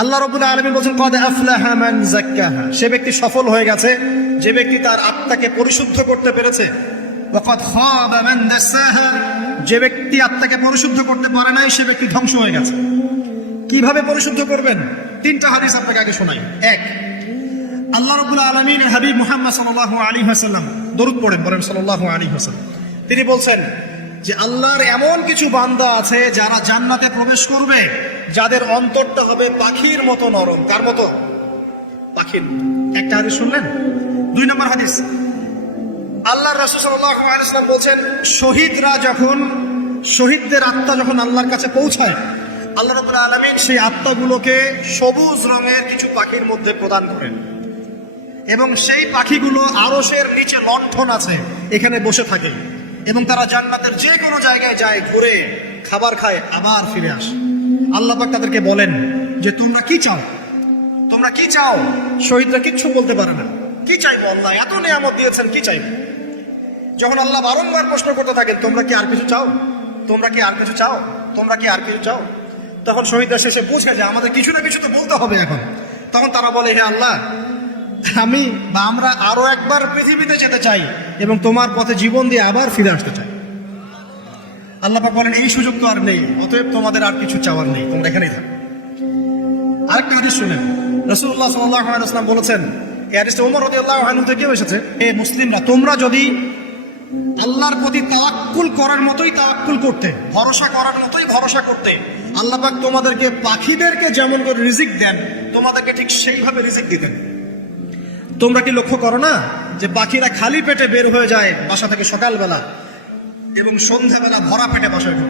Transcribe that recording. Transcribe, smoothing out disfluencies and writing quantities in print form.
আল্লাহ রাব্বুল আলামিন বলেন কদ আফলাহা মান যাক্কাহা, সে ব্যক্তি সফল হয়ে গেছে যে ব্যক্তি তার আত্মাকে পরিশুদ্ধ করতে পেরেছে। ওয়া কদ খাবা মান দাসাহা, যে ব্যক্তি আত্মাকে পরিশুদ্ধ করতে পারে নাই সে ব্যক্তি ধ্বংস হয়ে গেছে। কিভাবে পরিশুদ্ধ করবেন? তিনটা হাদিস আপনাকে আগে শোনাই। এক, আল্লাহ রাব্বুল আলামিন হাবিব মুহাম্মদ সাল্লাল্লাহু আলাইহি ওয়াসাল্লাম দরুদ পড়েন, বলেন সাল্লাল্লাহু আলাইহি ওয়াসাল্লাম। তিনি বলছেন যে আল্লাহর এমন কিছু বান্দা আছে যারা জান্নাতে প্রবেশ করবে যাদের অন্তরটা হবে পাখির মতো নরম। কার মতো? পাখির। একটা হাদিস শুনলেন। দুই নম্বর হাদিস, আল্লাহর রাসূল সাল্লাল্লাহু আলাইহি ওয়াসাল্লাম বলেন শহীদদের আত্মা যখন আল্লাহর কাছে পৌঁছায়, আল্লাহ রাব্বুল আলামিন সেই আত্মাগুলোকে সবুজ রঙের কিছু পাখির মধ্যে প্রদান করেন এবং সেই পাখিগুলো আরশের নিচে লণ্ঠন আছে এখানে বসে থাকে এবং তারা জান্নাতের যে কোনো জায়গায় যায়, ঘুরে খাবার খায়, আবার ফিরে আসে। আল্লাহ পাক তাদেরকে বলেন যে তোমরা কি চাও, তোমরা কি চাও? শহীদরা কিচ্ছু বলতে পারে না। কি চাইবো? আল্লাহ এত নিয়ামত দিয়েছেন, কি চাইবো? যখন আল্লাহ বারংবার প্রশ্ন করতে থাকেন তোমরা কি আর কিছু চাও, তোমরা কি আর কিছু চাও, তোমরা কি আর কিছু চাও, তখন শহীদরা শেষে বুঝে যে আমাদের কিছু না কিছু তো বলতে হবে এখন। তখন তারা বলে হে আল্লাহ, আমরা আরো একবার পৃথিবীতে যেতে চাই এবং তোমার পথে জীবন দিয়ে আবার ফিরে আসতে চাই। আল্লাহ পাক বলেন এই সুযোগ তো আর নেই, অতএব তোমাদের আর কিছু চাওয়ার নেই, তোমরা এখানেই থাকো। আরেকটা হাদিস শুনেন, রাসূলুল্লাহ সাল্লাল্লাহু আলাইহি ওয়াসাল্লাম বলেছেন, এই হাদিসটা ওমর রাদিয়াল্লাহু আনহু থেকেও এসেছে, হে মুসলিমরা, তোমরা যদি আল্লাহর প্রতি তাওয়াক্কুল করার মতোই তাওয়াক্কুল করতে, ভরসা করার মতোই ভরসা করতে, আল্লাহ পাক তোমাদেরকে পাখিদেরকে যেমন করে রিজিক দেন তোমাদেরকে ঠিক সেইভাবে রিজিক দিতেন। তোমরা কি লক্ষ্য করো না যে পাখিরা খালি পেটে বের হয়ে যায় বাসা থেকে সকালবেলা এবং সন্ধ্যাবেলা ভরা পেটে বাসায় ঢোকে?